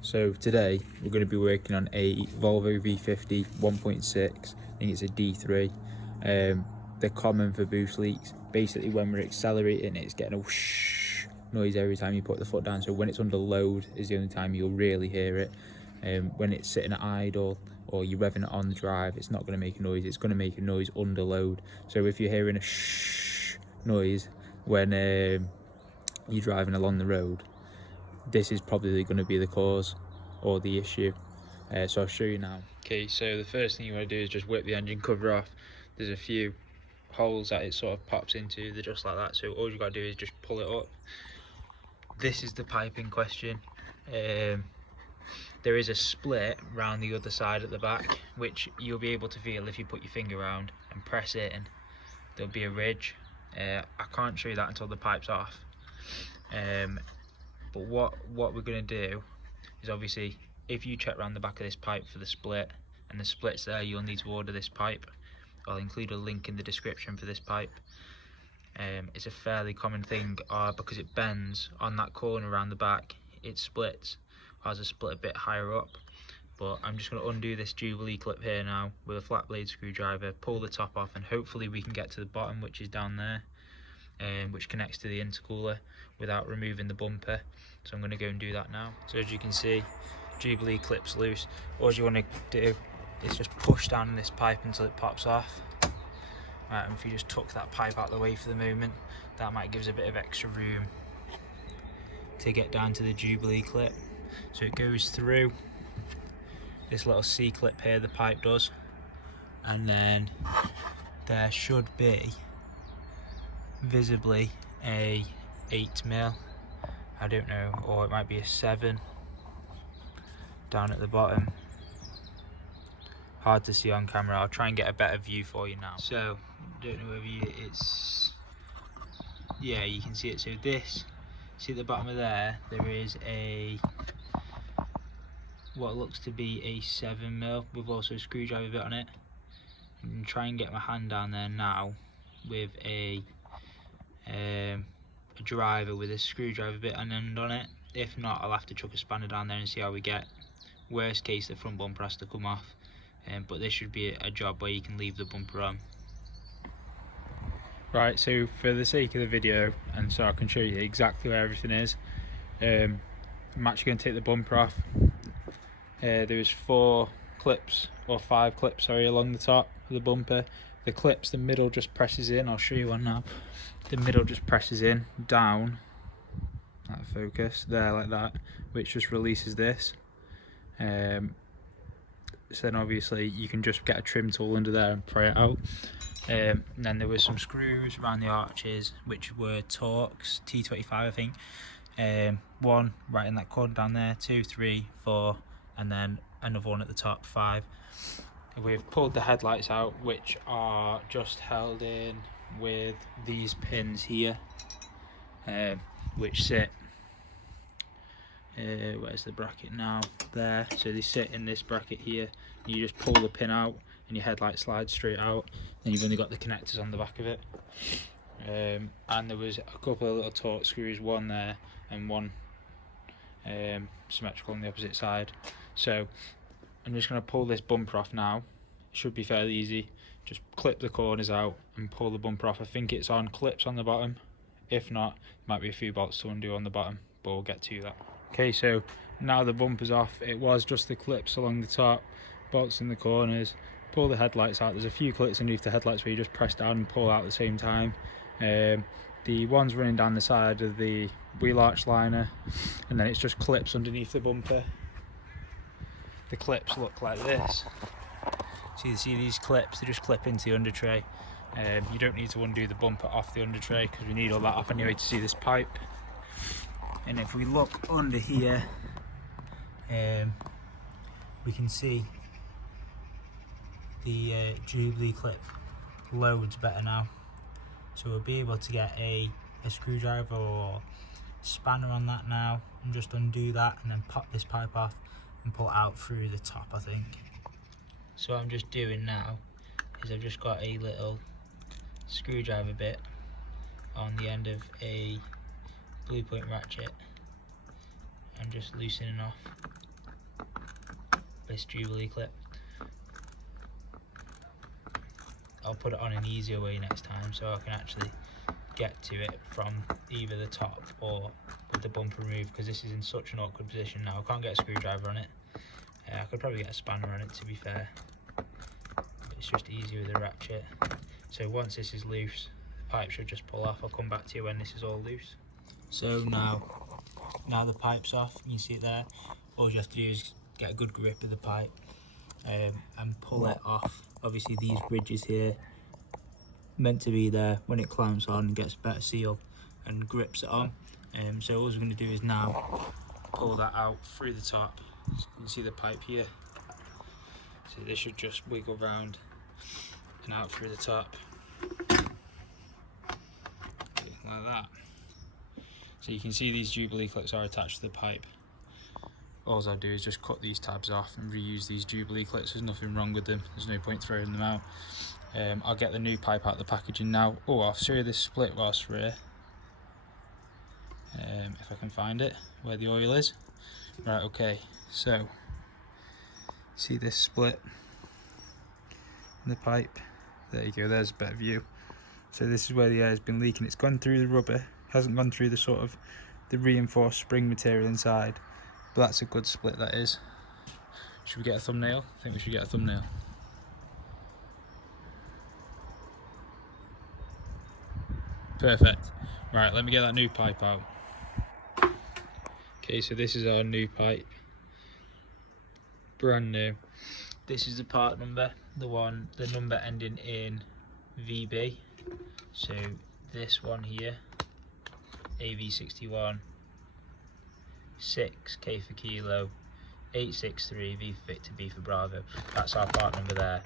So today we're going to be working on a Volvo v50 1.6. I think it's a D3. They're common for boost leaks. Basically when we're accelerating it's getting a whoosh noise every time you put the foot down, so when it's under load is the only time you'll really hear it. When it's sitting at idle or you're revving it on the drive, it's not going to make a noise. It's going to make a noise under load. So if you're hearing a shh noise when you're driving along the road, this is probably going to be the cause or the issue. So I'll show you now. Okay, so the first thing you want to do is just whip the engine cover off. There's a few holes that it sort of pops into, they're just like that, so all you got to do is just pull it up. This is the pipe in question. There is a split round the other side at the back, which you'll be able to feel if you put your finger around and press it, and there'll be a ridge. I can't show you that until the pipe's off. But what we're going to do is, obviously, if you check around the back of this pipe for the split, and the split's there, you'll need to order this pipe. I'll include a link in the description for this pipe. It's a fairly common thing because it bends on that corner around the back, it splits. Ours is split a bit higher up, but I'm just going to undo this Jubilee clip here now with a flat blade screwdriver, pull the top off, and hopefully we can get to the bottom, which is down there, which connects to the intercooler, without removing the bumper. So I'm going to go and do that now. So as you can see, Jubilee clip's loose. All you want to do is just push down this pipe until it pops off. Right, and if you just tuck that pipe out of the way for the moment, that might give us a bit of extra room to get down to the Jubilee clip. So it goes through this little C-clip here, the pipe does, and then there should be visibly a 8mm, I don't know, or it might be a 7 down at the bottom. Hard to see on camera. I'll try and get a better view for you now. So don't know whether it's, yeah, you can see it. So this, see at the bottom of there is a, what looks to be a 7mm with also a screwdriver bit on it. And try and get my hand down there now with a driver with a screwdriver bit and end on it. If not, I'll have to chuck a spanner down there and see how we get. Worst case, the front bumper has to come off, but this should be a job where you can leave the bumper on. Right, so for the sake of the video, and so I can show you exactly where everything is, I'm actually going to take the bumper off. There's 4 clips, or 5 clips, sorry, along the top of the bumper. The clips, the middle just presses in. I'll show you one now. The middle just presses in, down, that focus, there like that, which just releases this. So then obviously you can just get a trim tool under there and pry it out. And then there were some screws around the arches, which were Torx T25 I think. 1 right in that corner down there, 2, 3, 4, and then another one at the top, 5. We've pulled the headlights out, which are just held in with these pins here, which sit, where's the bracket now? There. So they sit in this bracket here. You just pull the pin out and your headlight slides straight out, and you've only got the connectors on the back of it. And there was a couple of little Torx screws, 1 there and 1 symmetrical on the opposite side. So I'm just going to pull this bumper off now. It should be fairly easy. Just clip the corners out and pull the bumper off. I think it's on clips on the bottom. If not, might be a few bolts to undo on the bottom, but we'll get to that. Okay, so now the bumper's off. It was just the clips along the top, bolts in the corners. Pull the headlights out. There's a few clips underneath the headlights where you just press down and pull out at the same time. The ones running down the side of the wheel arch liner, and then it's just clips underneath the bumper. The clips look like this. So you see these clips, they just clip into the under tray. You don't need to undo the bumper off the under tray because we need all that off anyway to see this pipe. And if we look under here, we can see the Jubilee clip loads better now. So we'll be able to get a screwdriver or spanner on that now and just undo that and then pop this pipe off and pull it out through the top, I think. So what I'm just doing now is I've just got a little screwdriver bit on the end of a blue point ratchet and just loosening off this Jubilee clip. I'll put it on an easier way next time so I can actually get to it from either the top or with the bumper removed, because this is in such an awkward position now. I can't get a screwdriver on it. I could probably get a spanner on it, to be fair, but it's just easier with a ratchet. So once this is loose, the pipe should just pull off. I'll come back to you when this is all loose. So now the pipe's off, you can see it there. All you have to do is get a good grip of the pipe and pull it off. Obviously these ridges here meant to be there when it clamps on and gets better seal and grips it on. So all we're going to do is now pull that out through the top. So you can see the pipe here. So this should just wiggle round and out through the top, like that. So you can see these Jubilee clips are attached to the pipe. All I'll do is just cut these tabs off and reuse these Jubilee clips. There's nothing wrong with them, there's no point throwing them out. I'll get the new pipe out of the packaging now. Oh, I'll show you this split whilst we're here. If I can find it, where the oil is. Right, okay, so see this split in the pipe? There you go, there's a better view. So this is where the air has been leaking. It's gone through the rubber, hasn't gone through the sort of the reinforced spring material inside, but that's a good split, that is. Should we get a thumbnail? I think we should get a thumbnail. Perfect. Right, let me get that new pipe out. Okay, so this is our new pipe, brand new. This is the part number, the number ending in VB. So this one here, AV61 6K for kilo 863 V for Victor, B for Bravo. That's our part number there.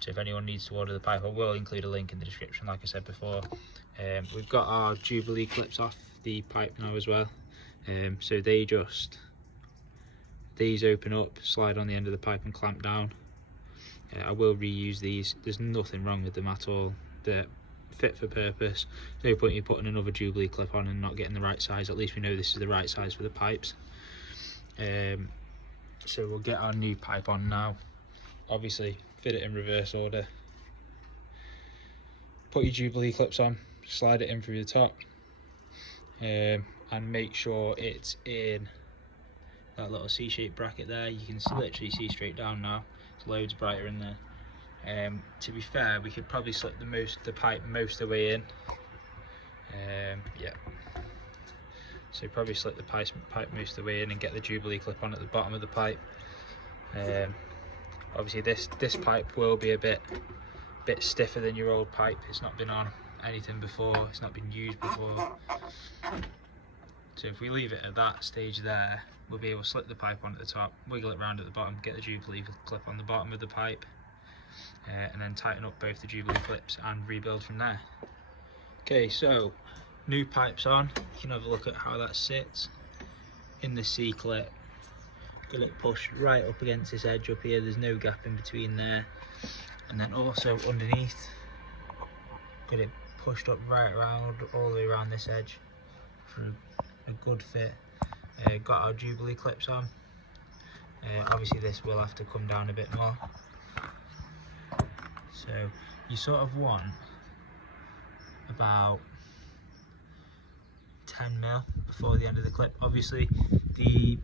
So if anyone needs to order the pipe, I will include a link in the description, like I said before. We've got our Jubilee clips off the pipe now as well. So these open up, slide on the end of the pipe and clamp down. I will reuse these. There's nothing wrong with them at all. They're fit for purpose. There's no point in putting another Jubilee clip on and not getting the right size. At least we know this is the right size for the pipes. So we'll get our new pipe on now. Obviously fit it in reverse order. Put your Jubilee clips on, slide it in through the top, and make sure it's in that little C-shaped bracket there. You can literally see straight down now. It's loads brighter in there. To be fair, we could probably slip the pipe most of the way in. Yeah. So probably slip the pipe most of the way in and get the Jubilee clip on at the bottom of the pipe. Obviously this pipe will be a bit stiffer than your old pipe. It's not been on anything before, it's not been used before. So if we leave it at that stage there, we'll be able to slip the pipe on at the top, wiggle it around at the bottom, get the Jubilee clip on the bottom of the pipe, and then tighten up both the Jubilee clips and rebuild from there. Okay, so new pipe's on. You can have a look at how that sits in the C-clip. Got it pushed right up against this edge up here, there's no gap in between there. And then also underneath, got it pushed up right around, all the way around this edge for a good fit. Got our Jubilee clips on. Obviously this will have to come down a bit more. So you sort of want about 10mm before the end of the clip. Obviously the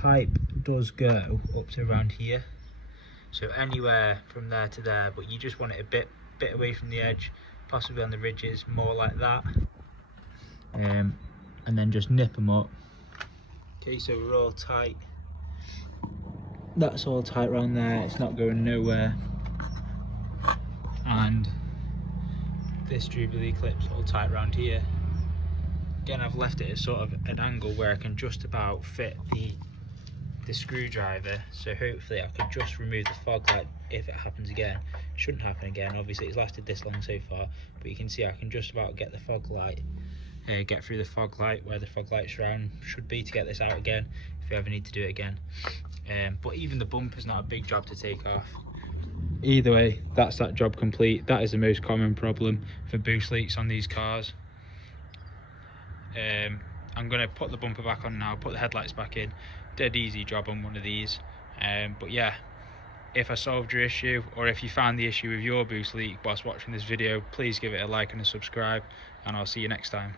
pipe does go up to around here, so anywhere from there to there, but you just want it a bit away from the edge, possibly on the ridges, more like that, and then just nip them up. Okay, so we're all tight. That's all tight around there, it's not going nowhere. And this Jubilee clip's all tight around here. Again, I've left it at sort of an angle where I can just about fit the screwdriver, so hopefully I can just remove the fog light if it happens again. It shouldn't happen again, obviously it's lasted this long so far, but you can see I can just about get the fog light, get through the fog light where the fog light surround should be to get this out again if we ever need to do it again. But even the bumper's not a big job to take off. Either way, that's that job complete. That is the most common problem for boost leaks on these cars. I'm going to put the bumper back on now, put the headlights back in. Dead easy job on one of these. But yeah, if I solved your issue, or if you found the issue with your boost leak whilst watching this video, please give it a like and a subscribe, and I'll see you next time.